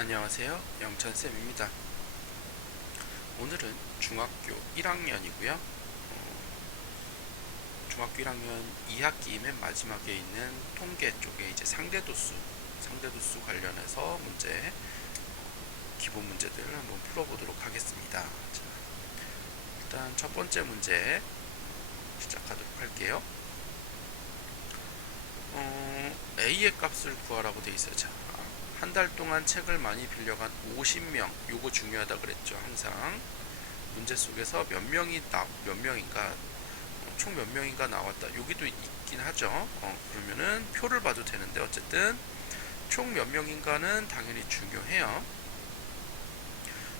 안녕하세요. 영찬쌤입니다. 오늘은 중학교 1학년이고요. 중학교 1학년 2학기 맨 마지막에 있는 통계 쪽에 이제 상대도수 관련해서 기본 문제들을 한번 풀어보도록 하겠습니다. 자, 일단 첫 번째 문제 시작하도록 할게요. A의 값을 구하라고 돼 있어요. 자, 한 달 동안 책을 많이 빌려간 50명, 요거 중요하다 그랬죠. 항상 문제 속에서 몇 명인가, 총 몇 명인가 나왔다. 여기도 있긴 하죠. 그러면은 표를 봐도 되는데 어쨌든 총 몇 명인가는 당연히 중요해요.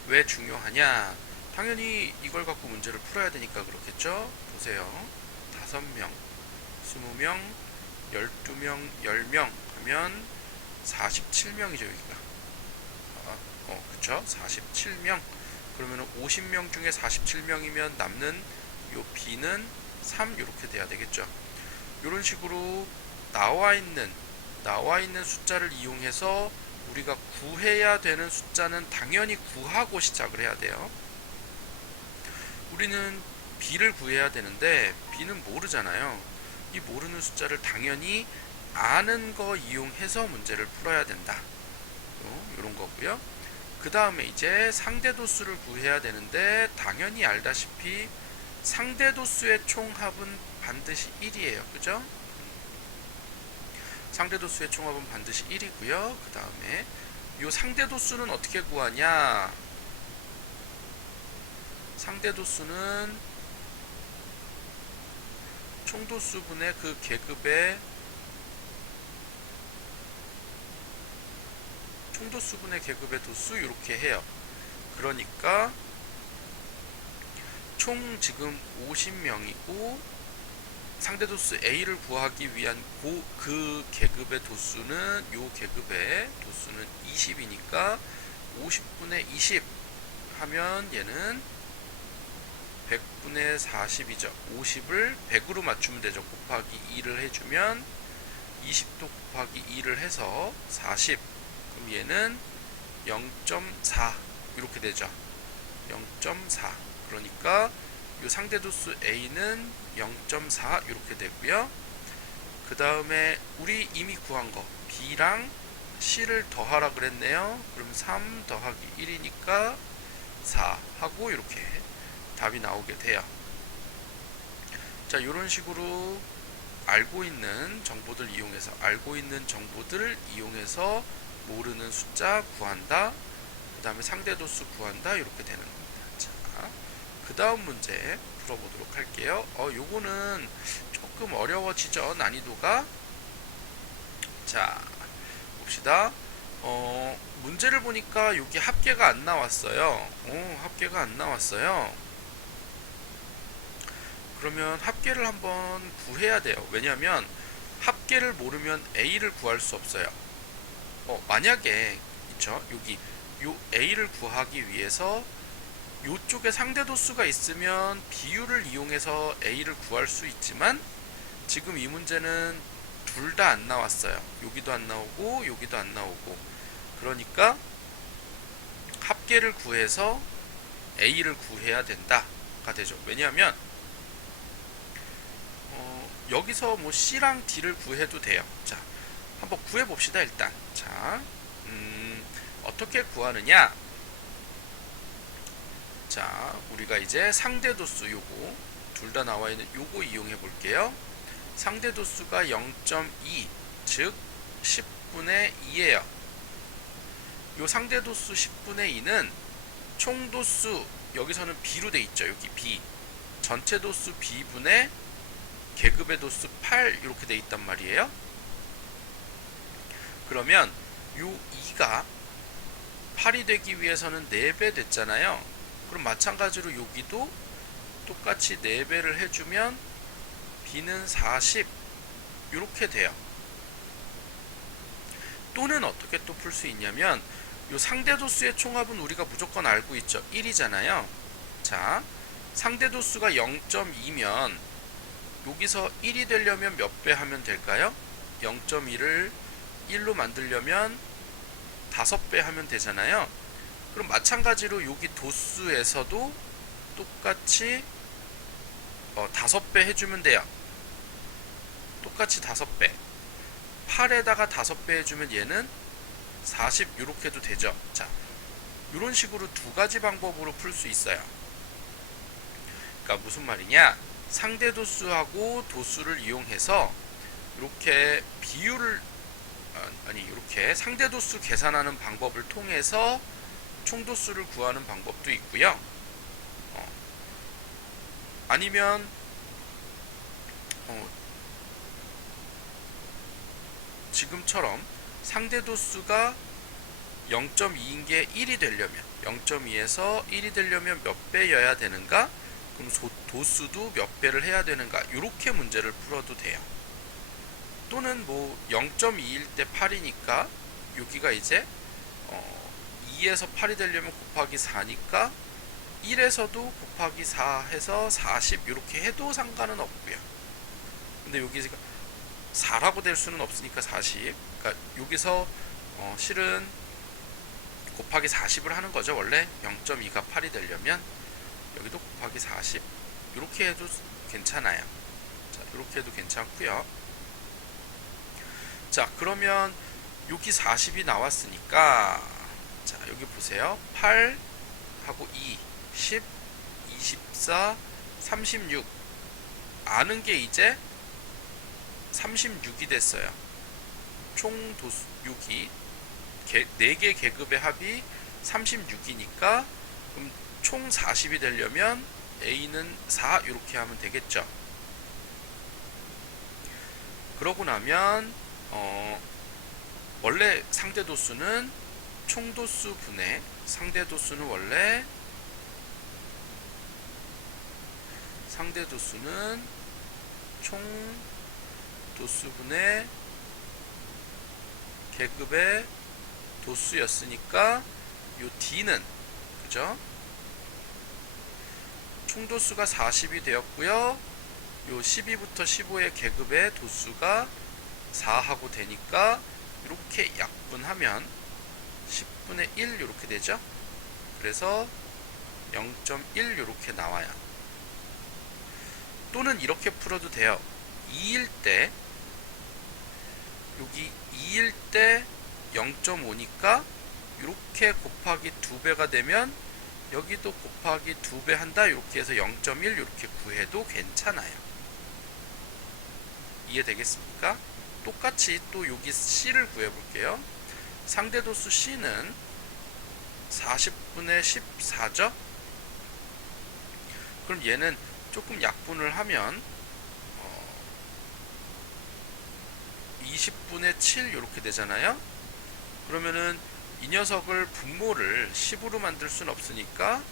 왜 중요하냐? 당연히 이걸 갖고 문제를 풀어야 되니까 그렇겠죠. 보세요. 5명, 20명, 12명, 10명 하면 47명이죠, 여기가. 그쵸? 47명. 그러면 50명 중에 47명이면 남는 요 B는 3 이렇게 돼야 되겠죠. 이런 식으로 나와 있는 숫자를 이용해서 우리가 구해야 되는 숫자는 당연히 구하고 시작을 해야 돼요. 우리는 B를 구해야 되는데 B는 모르잖아요. 이 모르는 숫자를 당연히 아는 거 이용해서 문제를 풀어야 된다. 이런 거고요. 그 다음에 이제 상대도수를 구해야 되는데 당연히 알다시피 상대도수의 총합은 반드시 1이에요. 그죠? 상대도수의 총합은 반드시 1이고요. 그 다음에 이 상대도수는 어떻게 구하냐? 상대도수는 총도수분의 그 계급의 총도수분의 계급의 도수 이렇게 해요. 그러니까 총 지금 50명이고 상대도수 A를 구하기 위한 그 계급의 도수는 요 계급의 도수는 20이니까 50분의 20 하면 얘는 100분의 40이죠. 50을 100으로 맞추면 되죠. 곱하기 2를 해주면 20도 곱하기 2를 해서 40. 그럼 얘는 0.4 이렇게 되죠. 0.4. 그러니까 이 상대도수 A는 0.4 이렇게 되고요. 그 다음에 우리 이미 구한 거 B랑 C를 더하라 그랬네요. 그럼 3 더하기 1이니까 4 하고 이렇게 답이 나오게 돼요. 자, 이런 식으로 알고 있는 정보들을 이용해서 모르는 숫자 구한다. 그 다음에 상대도수 구한다. 이렇게 되는 겁니다. 자, 그 다음 문제 풀어보도록 할게요. 요거는 조금 어려워지죠, 난이도가. 자, 봅시다. 문제를 보니까 여기 합계가 안 나왔어요. 합계가 안 나왔어요. 그러면 합계를 한번 구해야 돼요. 왜냐하면 합계를 모르면 A를 구할 수 없어요. 만약에 있죠. 여기 요 A를 구하기 위해서 요쪽에 상대도수가 있으면 비율을 이용해서 A를 구할 수 있지만 지금 이 문제는 둘 다 안 나왔어요. 여기도 안 나오고 여기도 안 나오고. 그러니까 합계를 구해서 A를 구해야 된다가 되죠. 왜냐하면 여기서 뭐 C랑 D를 구해도 돼요. 자, 한번 구해봅시다. 일단 자, 어떻게 구하느냐. 자, 우리가 이제 상대도수 요거 둘 다 나와있는 요거 이용해 볼게요. 상대도수가 0.2 즉 10분의 2예요. 요 상대도수 10분의 2는 총도수 여기서는 B로 돼 있죠. 여기 B 전체도수 B분의 계급의 도수 8 이렇게 돼 있단 말이에요. 그러면 요 2가 8이 되기 위해서는 4배 됐잖아요. 그럼 마찬가지로 여기도 똑같이 4배를 해주면 B는 40 이렇게 돼요. 또는 어떻게 또 풀 수 있냐면 요 상대도수의 총합은 우리가 무조건 알고 있죠. 1이잖아요. 자, 상대도수가 0.2면 여기서 1이 되려면 몇 배 하면 될까요? 0.1을 1로 만들려면 5배 하면 되잖아요. 그럼 마찬가지로 여기 도수에서도 똑같이 5배 해주면 돼요. 똑같이 5배. 8에다가 5배 해주면 얘는 40 이렇게 해도 되죠. 자, 이런 식으로 두 가지 방법으로 풀 수 있어요. 그러니까 무슨 말이냐? 상대 도수하고 도수를 이용해서 이렇게 비율을 이렇게 상대 도수 계산하는 방법을 통해서 총 도수를 구하는 방법도 있고요. 아니면 지금처럼 상대 도수가 0.2인 게 1이 되려면 0.2에서 1이 되려면 몇 배여야 되는가? 그럼 도수도 몇 배를 해야 되는가? 이렇게 문제를 풀어도 돼요. 또는 뭐 0.2일 때 8이니까 여기가 이제 2에서 8이 되려면 곱하기 4니까 1에서도 곱하기 4 해서 40 이렇게 해도 상관은 없고요. 근데 여기 4라고 될 수는 없으니까 40. 그러니까 여기서 실은 곱하기 40을 하는 거죠. 원래 0.2가 8이 되려면 여기도 곱하기 40 이렇게 해도 괜찮아요. 자, 이렇게 해도 괜찮고요. 자, 그러면 여기 40이 나왔으니까 자, 여기 보세요. 8 하고 2 10 24 36 아는 게 이제 36이 됐어요. 총 도수 6이 4개 계급의 합이 36이니까 그럼 총 40이 되려면 A는 4 이렇게 하면 되겠죠. 그러고 나면 원래 상대 도수는 총 도수 분의 상대 도수는 원래 총 도수분의 계급의 도수였으니까 요 D는 그죠? 총도수가 40이 되었고요. 요 12부터 15의 계급의 도수가 4하고 되니까 이렇게 약분하면 10분의 1 이렇게 되죠. 그래서 0.1 이렇게 나와요. 또는 이렇게 풀어도 돼요. 2일 때 여기 2일 때 0.5니까 이렇게 곱하기 2배가 되면 여기도 곱하기 2배 한다 이렇게 해서 0.1 이렇게 구해도 괜찮아요. 이해되겠습니까? 똑같이 또 여기 C를 구해볼게요. 상대도수 C는 40분의 14죠? 그럼 얘는 조금 약분을 하면 20분의 7 이렇게 되잖아요. 그러면은 이 녀석을 분모를 10으로 만들 수는 없으니까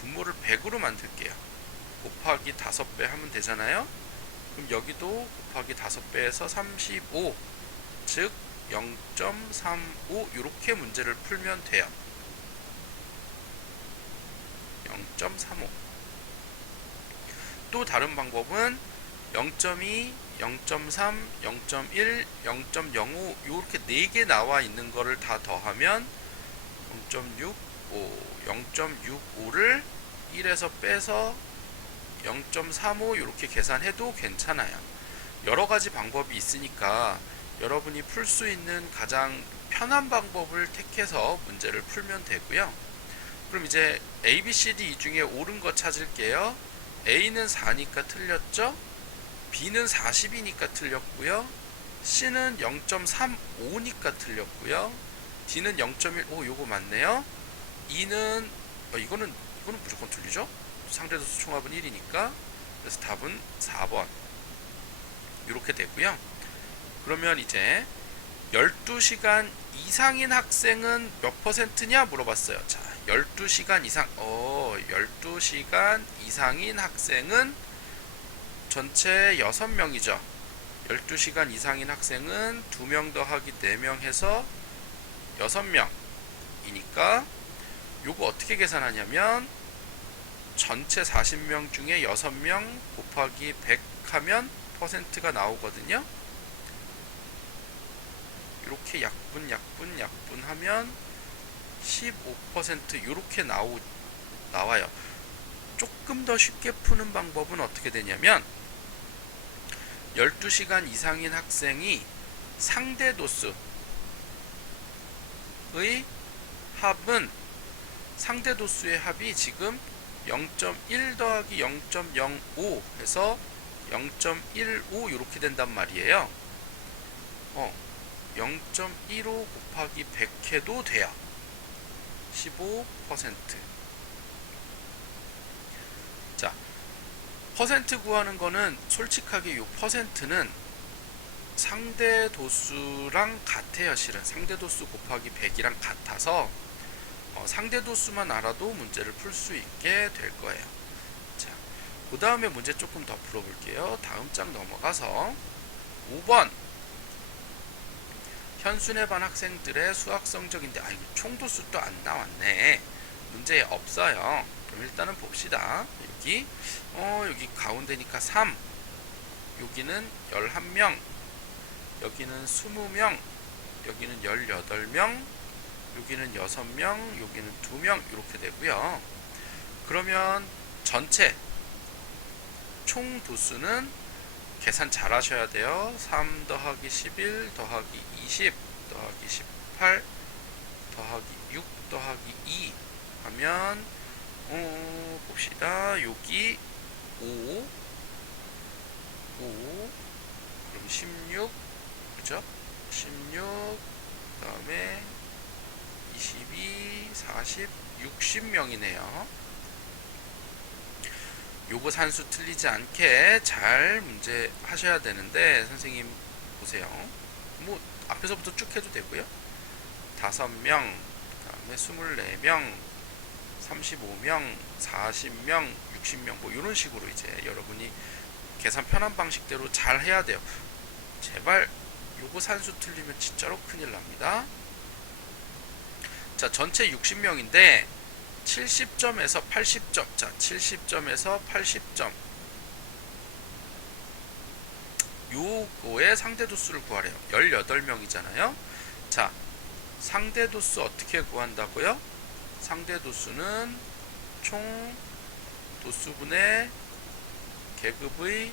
분모를 100으로 만들게요. 곱하기 5배 하면 되잖아요. 그럼 여기도 곱하기 5배에서 35, 즉 0.35 이렇게 문제를 풀면 돼요. 0.35. 또 다른 방법은 0.2, 0.3, 0.1, 0.05 이렇게 4개 나와 있는 거를 다 더하면 0.65, 0.65를 1에서 빼서 0.35 이렇게 계산해도 괜찮아요. 여러 가지 방법이 있으니까 여러분이 풀 수 있는 가장 편한 방법을 택해서 문제를 풀면 되고요. 그럼 이제 A, B, C, D 이 중에 옳은 거 찾을게요. A는 4니까 틀렸죠? B는 40이니까 틀렸고요. C는 0.35니까 틀렸고요. D는 0.1, 오, 요거 맞네요. E는, 이거는 무조건 틀리죠? 상대도수 총합은 1이니까. 그래서 답은 4번. 이렇게 되고요. 그러면 이제 12시간 이상인 학생은 몇 퍼센트냐 물어봤어요. 자, 12시간 이상, 12시간 이상인 학생은 전체 6명이죠. 12시간 이상인 학생은 2명 더하기 4명 해서 6명이니까 요거 어떻게 계산하냐면 전체 40명 중에 6명 곱하기 100 하면 퍼센트가 나오거든요. 이렇게 약분 하면 15% 이렇게 나와요. 조금 더 쉽게 푸는 방법은 어떻게 되냐면 12시간 이상인 학생이 상대 도수의 합은 상대 도수의 합이 지금 0.1 더하기 0.05 해서 0.15 이렇게 된단 말이에요. 0.15 곱하기 100 해도 돼요. 15%. 자, 퍼센트 구하는 거는 솔직하게 이 퍼센트는 상대 도수랑 같아요. 실은 상대 도수 곱하기 100이랑 같아서 상대 도수만 알아도 문제를 풀 수 있게 될 거예요. 자, 그 다음에 문제 조금 더 풀어볼게요. 다음 장 넘어가서 5번 현순회 반 학생들의 수학 성적인데 이거 총도수 또 안 나왔네. 문제에 없어요. 그럼 일단은 봅시다. 여기 가운데니까 3, 여기는 11명, 여기는 20명, 여기는 18명, 여기는 6명, 여기는 2명 이렇게 되고요. 그러면 전체 총 도수는 계산 잘 하셔야 돼요. 3 더하기 11 더하기 20 더하기 18 더하기 6 더하기 2 하면 봅시다. 여기 5 그럼 16 그죠? 16 그 다음에 22 40 60명이네요. 요거 산수 틀리지 않게 잘 문제 하셔야 되는데 선생님 보세요. 뭐 앞에서부터 쭉 해도 되고요. 5명, 그 다음에 24명, 35명, 40명, 60명 뭐 이런 식으로 이제 여러분이 계산 편한 방식대로 잘 해야 돼요. 제발 요거 산수 틀리면 진짜로 큰일 납니다. 자, 전체 60명인데 70점에서 80점. 자, 70점에서 80점. 요거의 상대 도수를 구하래요. 18명이잖아요. 자, 상대 도수 어떻게 구한다고요? 상대 도수는 총 도수분의 계급의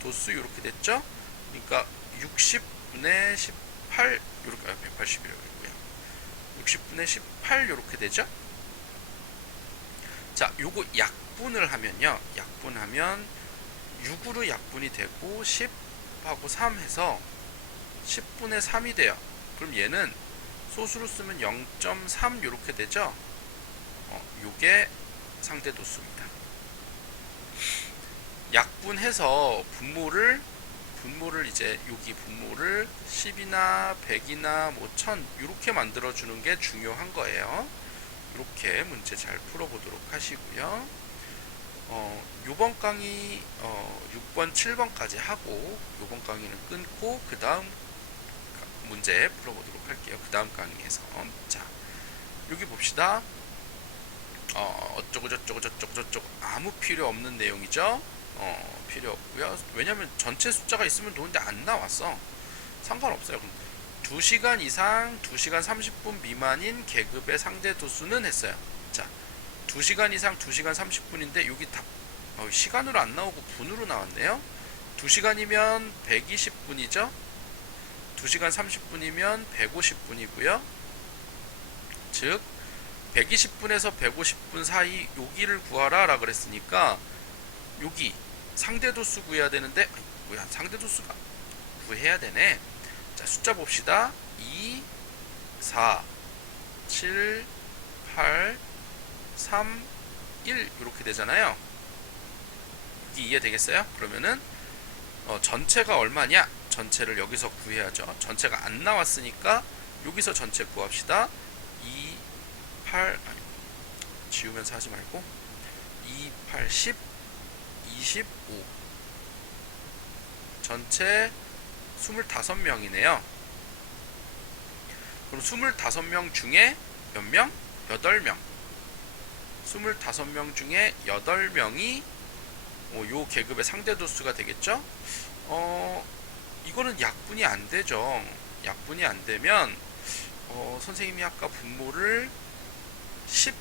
도수 이렇게 됐죠? 그러니까 60분의 18 이렇게 180이라고요. 60분의 18 이렇게 되죠? 자, 요거 약분을 하면요. 약분하면 6으로 약분이 되고 10하고 3 해서 10분의 3이 돼요. 그럼 얘는 소수로 쓰면 0.3 이렇게 되죠? 요게 상대 도수입니다. 약분해서 분모를 이제 여기 분모를 10이나 100이나 뭐 1000 이렇게 만들어 주는 게 중요한 거예요. 이렇게 문제 잘 풀어보도록 하시고요. 요번 강의 6번, 7번까지 하고 요번 강의는 끊고 그 다음 문제 풀어보도록 할게요. 그 다음 강의에서. 자, 여기 봅시다. 어쩌고 저쩌고 아무 필요 없는 내용이죠. 필요 없고요. 왜냐면 전체 숫자가 있으면 좋은데 안 나왔어. 상관없어요. 2시간 이상 2시간 30분 미만인 계급의 상대 도수는 했어요. 자, 2시간 이상 2시간 30분인데 여기 다 시간으로 안 나오고 분으로 나왔네요. 2시간이면 120분이죠. 2시간 30분이면 150분이고요. 즉 120분에서 150분 사이 여기를 구하라 라 그랬으니까 여기 상대 도수 구해야 되는데 뭐야, 상대 도수가 구해야 되네. 자, 숫자 봅시다. 2, 4, 7, 8, 3, 1 이렇게 되잖아요. 여기 이해되겠어요? 그러면은 전체가 얼마냐? 전체를 여기서 구해야죠. 전체가 안 나왔으니까 여기서 전체 구합시다. 2, 8 아니 지우면서 하지 말고 2, 8, 10, 25 전체 25명이네요. 그럼 25명 중에 몇 명? 8명. 25명 중에 8명이 요 계급의 상대 도수가 되겠죠? 이거는 약분이 안 되죠. 약분이 안 되면 선생님이 아까 분모를 10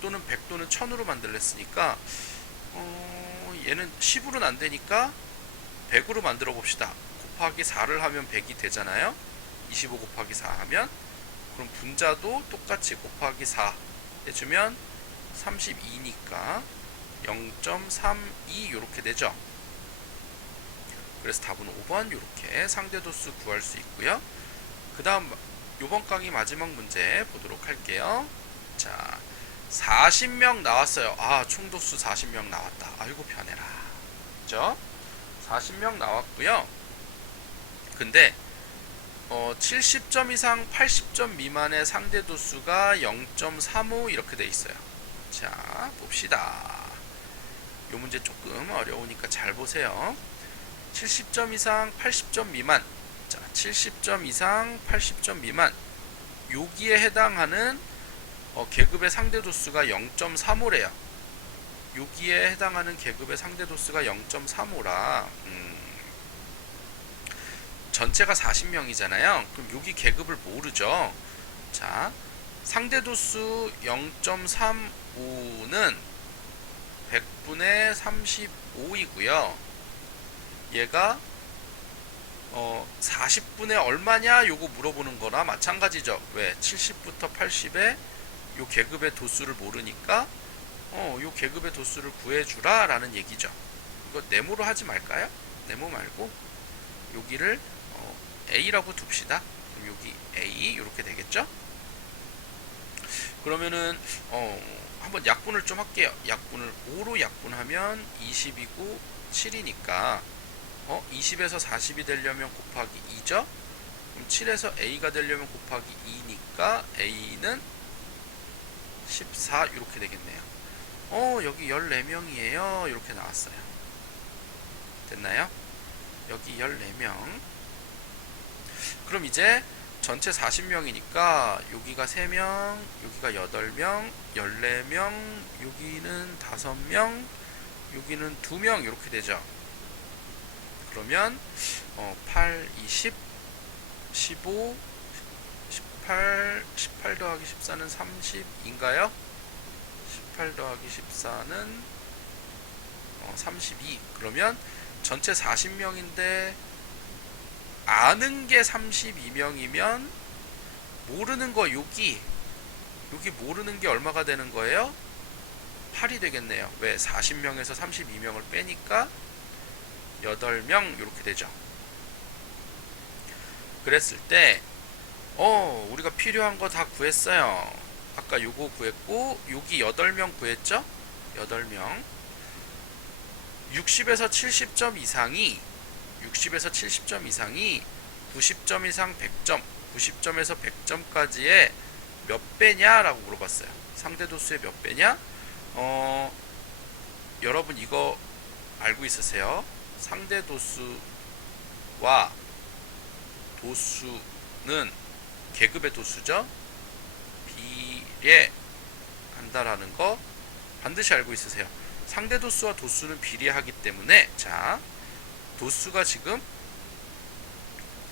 또는 100 또는 1000으로 만들랬으니까 얘는 10으로는 안 되니까 100으로 만들어 봅시다. 곱하기 4를 하면 100이 되잖아요. 25 곱하기 4 하면, 그럼 분자도 똑같이 곱하기 4 해주면 32니까 0.32 이렇게 되죠. 그래서 답은 5번 이렇게 상대도수 구할 수 있고요. 그 다음 요번 강의 마지막 문제 보도록 할게요. 자, 40명 나왔어요. 아, 총도수 40명 나왔다. 아이고 편해라. 그죠? 40명 나왔고요. 근데 70점 이상 80점 미만의 상대도수가 0.35 이렇게 돼 있어요. 자, 봅시다. 요 문제 조금 어려우니까 잘 보세요. 70점 이상 80점 미만. 자, 70점 이상 80점 미만. 여기에 해당하는 계급의 상대도수가 0.35래요. 여기에 해당하는 계급의 상대도수가 0.35라 전체가 40명이잖아요. 그럼 여기 계급을 모르죠. 자, 상대도수 0.35는 100분의 35이고요. 얘가 40분의 얼마냐 요거 물어보는 거나 마찬가지죠. 왜? 70부터 80에 요 계급의 도수를 모르니까 요 계급의 도수를 구해주라 라는 얘기죠. 이거 네모로 하지 말까요? 네모 말고 여기를 A라고 둡시다. 그럼 여기 A 이렇게 되겠죠? 그러면은 한번 약분을 좀 할게요. 약분을 5로 약분하면 20이고 7이니까 20에서 40이 되려면 곱하기 2죠? 그럼 7에서 A가 되려면 곱하기 2니까 A는 14 이렇게 되겠네요. 여기 14명이에요. 이렇게 나왔어요. 됐나요? 여기 14명. 그럼 이제 전체 40명이니까 여기가 3명, 여기가 8명, 14명, 여기는 5명, 여기는 2명 이렇게 되죠. 그러면 8, 20, 15, 18 더하기 14는 30인가요? 18 더하기 14는 32. 그러면 전체 40명인데 아는 게 32명이면 모르는 거 여기 모르는 게 얼마가 되는 거예요? 8이 되겠네요. 왜? 40명에서 32명을 빼니까 8명 이렇게 되죠. 그랬을 때 우리가 필요한 거 다 구했어요. 아까 요거 구했고 여기 8명 구했죠? 8명 60에서 70점 이상이 90점 이상 100점 90점에서 100점까지의 몇 배냐 라고 물어봤어요. 상대도수의 몇 배냐? 여러분 이거 알고 있으세요? 상대도수와 도수는 계급의 도수죠. 비례한다라는 거 반드시 알고 있으세요. 상대도수와 도수는 비례하기 때문에 자, 도수가 지금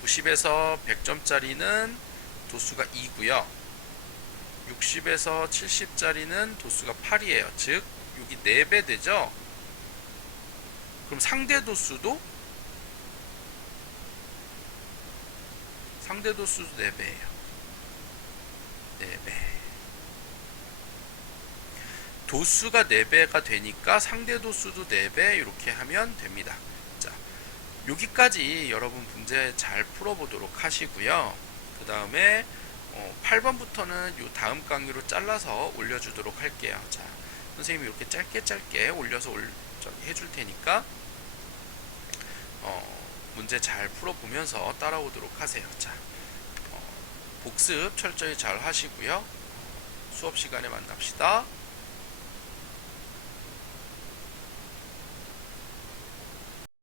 90에서 100점짜리는 도수가 2고요. 60에서 70짜리는 도수가 8이에요. 즉 여기 4배 되죠. 그럼 상대도수도 4배예요. 4배. 도수가 4배가 되니까 상대도수도 4배 이렇게 하면 됩니다. 자, 여기까지 여러분 문제 잘 풀어보도록 하시고요. 그 다음에 8번부터는 요 다음 강의로 잘라서 올려주도록 할게요. 자, 선생님이 이렇게 짧게 올려서 해줄 테니까 문제 잘 풀어보면서 따라오도록 하세요. 자, 복습 철저히 잘 하시고요. 수업 시간에 만납시다.